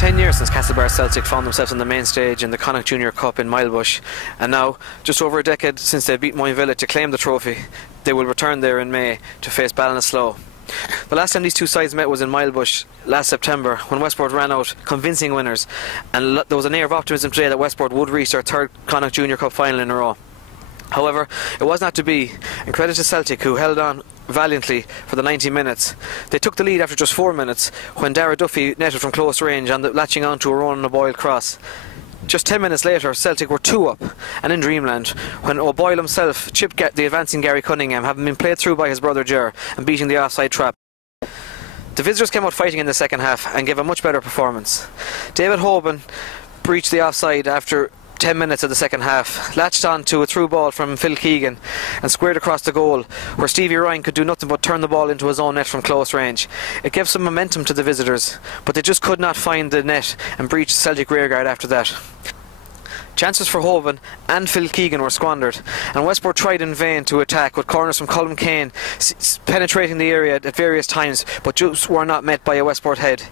10 years since Castlebar Celtic found themselves on the main stage in the Connacht Junior Cup in Milebush, and now, just over a decade since they beat Moyville to claim the trophy, they will return there in May to face Ballinasloe. The last time these two sides met was in Milebush last September, when Westport ran out convincing winners, and there was an air of optimism today that Westport would reach their third Connacht Junior Cup final in a row. However, it was not to be, and credit to Celtic, who held on valiantly for the 90 minutes. They took the lead after just 4 minutes when Dara Duffy netted from close range, latching onto a Ronan O'Boyle cross. Just 10 minutes later, Celtic were 2 up and in dreamland when O'Boyle himself chipped the advancing Gary Cunningham, having been played through by his brother Ger and beating the offside trap. The visitors came out fighting in the second half and gave a much better performance. David Hoban breached the offside after 10 minutes of the second half, latched on to a through ball from Phil Keegan and squared across the goal, where Stevie Ryan could do nothing but turn the ball into his own net from close range. It gave some momentum to the visitors, but they just could not find the net and breached the Celtic rearguard after that. Chances for Hoban and Phil Keegan were squandered, and Westport tried in vain to attack, with corners from Colm Kane penetrating the area at various times, but just were not met by a Westport head.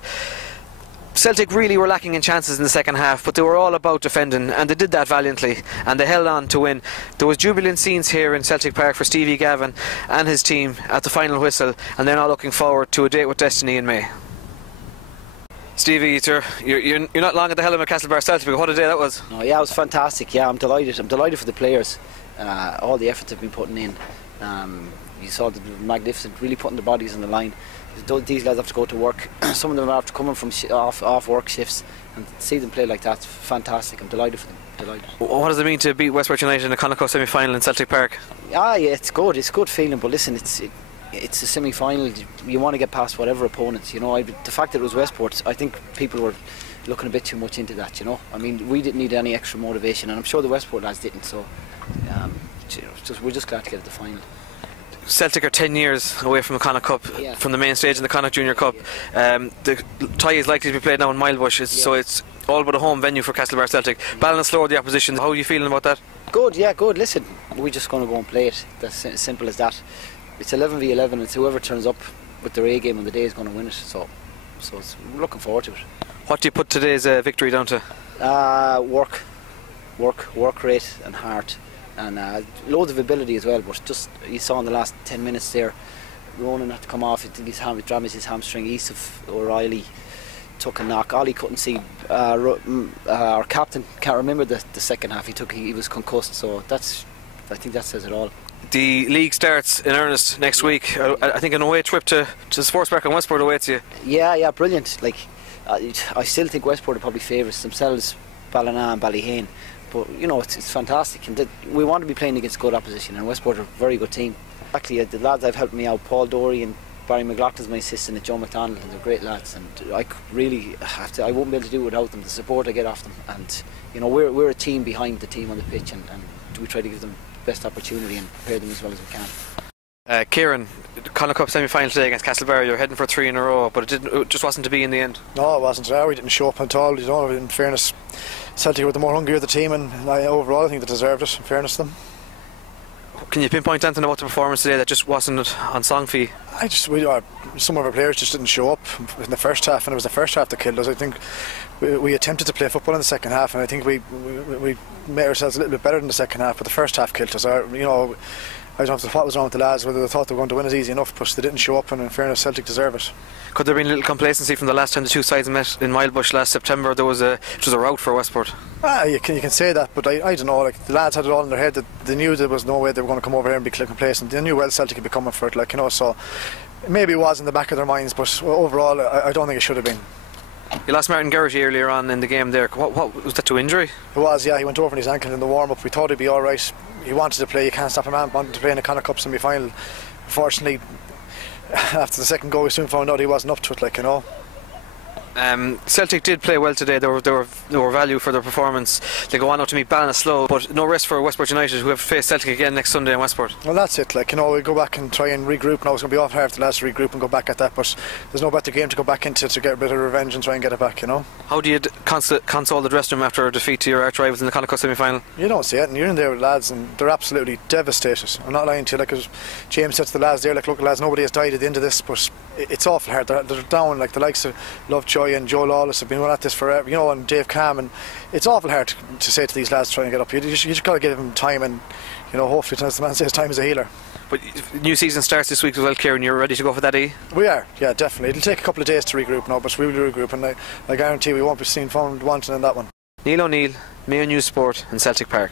Celtic really were lacking in chances in the second half, but they were all about defending, and they did that valiantly, and they held on to win. There was jubilant scenes here in Celtic Park for Stevie Gavin and his team at the final whistle, and they're now looking forward to a date with destiny in May. Stevie, you're not long at the helm of Castlebar Celtic, but what a day that was. No, yeah, it was fantastic. Yeah, I'm delighted. I'm delighted for the players. All the efforts they've been putting in. You saw the magnificent, really putting their bodies on the line. These lads have to go to work. Some of them are after coming from off work shifts, and to see them play like that, fantastic. I'm delighted for them. Delighted. What does it mean to beat Westport United in a Connacht Cup semi-final in Celtic Park? Yeah, it's good. It's a good feeling. But listen, it's a semi-final. You want to get past whatever opponents. You know, the fact that it was Westport, I think people were looking a bit too much into that. You know, I mean, we didn't need any extra motivation, and I'm sure the Westport lads didn't. So, we're just glad to get to the final. Celtic are 10 years away from the Connacht Cup, yeah, from the main stage in the Connacht Junior Cup. The tie is likely to be played now in Milebush, so it's all but a home venue for Castlebar Celtic. Ballinasloe, the opposition. How are you feeling about that? Good, yeah, good. Listen, we're just going to go and play it. That's as simple as that. It's 11v11. It's whoever turns up with their A game on the day is going to win it. So we're looking forward to it. What do you put today's victory down to? Work rate and heart. And loads of ability as well, but just you saw in the last 10 minutes there, Ronan had to come off. His hamstring. Yusuf O'Reilly took a knock. Ollie couldn't see. Our captain can't remember the second half. He was concussed. So I think that says it all. The league starts in earnest next week. I think an away trip to the sports park in Westport awaits you. Yeah, brilliant. Like I still think Westport are probably favourites themselves, Ballina and Ballyhane. But you know, it's fantastic, and we want to be playing against good opposition, and Westport are a very good team. Actually, the lads have helped me out, Paul Dory and Barry McLaughlin's my assistant, and Joe McDonald, and they're great lads, and I wouldn't be able to do it without them. The support I get off them, and you know, we're a team behind the team on the pitch, and we try to give them the best opportunity and prepare them as well as we can. Kieran, Connacht Cup semi-final today against Castlebar. You're heading for 3 in a row, but it just wasn't to be in the end. No, it wasn't. We didn't show up at all. You know, in fairness, Celtic were the more hungry of the team, and overall I think they deserved it, in fairness to them. Can you pinpoint anything about the performance today that just wasn't on song for you? Some of our players just didn't show up in the first half, and it was the first half that killed us. I think we attempted to play football in the second half, and I think we made ourselves a little bit better in the second half, but the first half killed us. I don't know what was wrong with the lads, whether they thought they were going to win it easy enough, but they didn't show up, and in fairness, Celtic deserve it. Could there have been a little complacency from the last time the two sides met in Milebush last September? It was a rout for Westport. You can say that, but I don't know. Like, the lads had it all in their head that they knew there was no way they were going to come over here and be complacent. They knew well Celtic would be coming for it, so maybe it was in the back of their minds, but overall I don't think it should have been. You lost Martin Geraghty earlier on in the game there. What was that, to injury? It was, yeah. He went over in his ankle in the warm-up. We thought he'd be alright. He wanted to play. You can't stop a man wanting to play in a Connacht Cup semi-final. Unfortunately, after the second goal we soon found out he wasn't up to it, Celtic did play well today. They were value for their performance. They go on now to meet Ballinasloe, but no rest for Westport United, who have faced Celtic again next Sunday in Westport. Well, that's it. We'll go back and try and regroup now. It's going to be off hard for the lads to regroup and go back at that, but there's no better game to go back into to get a bit of revenge and try and get it back. How do you console the dressing room after a defeat to your arch rivals in the Connacht Cup semi-final? You don't see it, and you're in there with lads, and they're absolutely devastated. I'm not lying to you. As James said to the lads there, look lads, nobody has died at the end of this, but it's awful hard. They're down, like the likes of Lovejoy Troy and Joe Lawless have been at this forever, you know, and Dave Cam, and it's awful hard to say to these lads trying to get up. You just got to give them time, and you know, hopefully, as the man says, time is a healer. But new season starts this week as well, Kieran. You're ready to go for that, eh? We are, yeah, definitely. It'll take a couple of days to regroup now, but we will regroup, and I guarantee we won't be seen found wanting in that one. Neill O'Neill, Mayo News Sport in Celtic Park.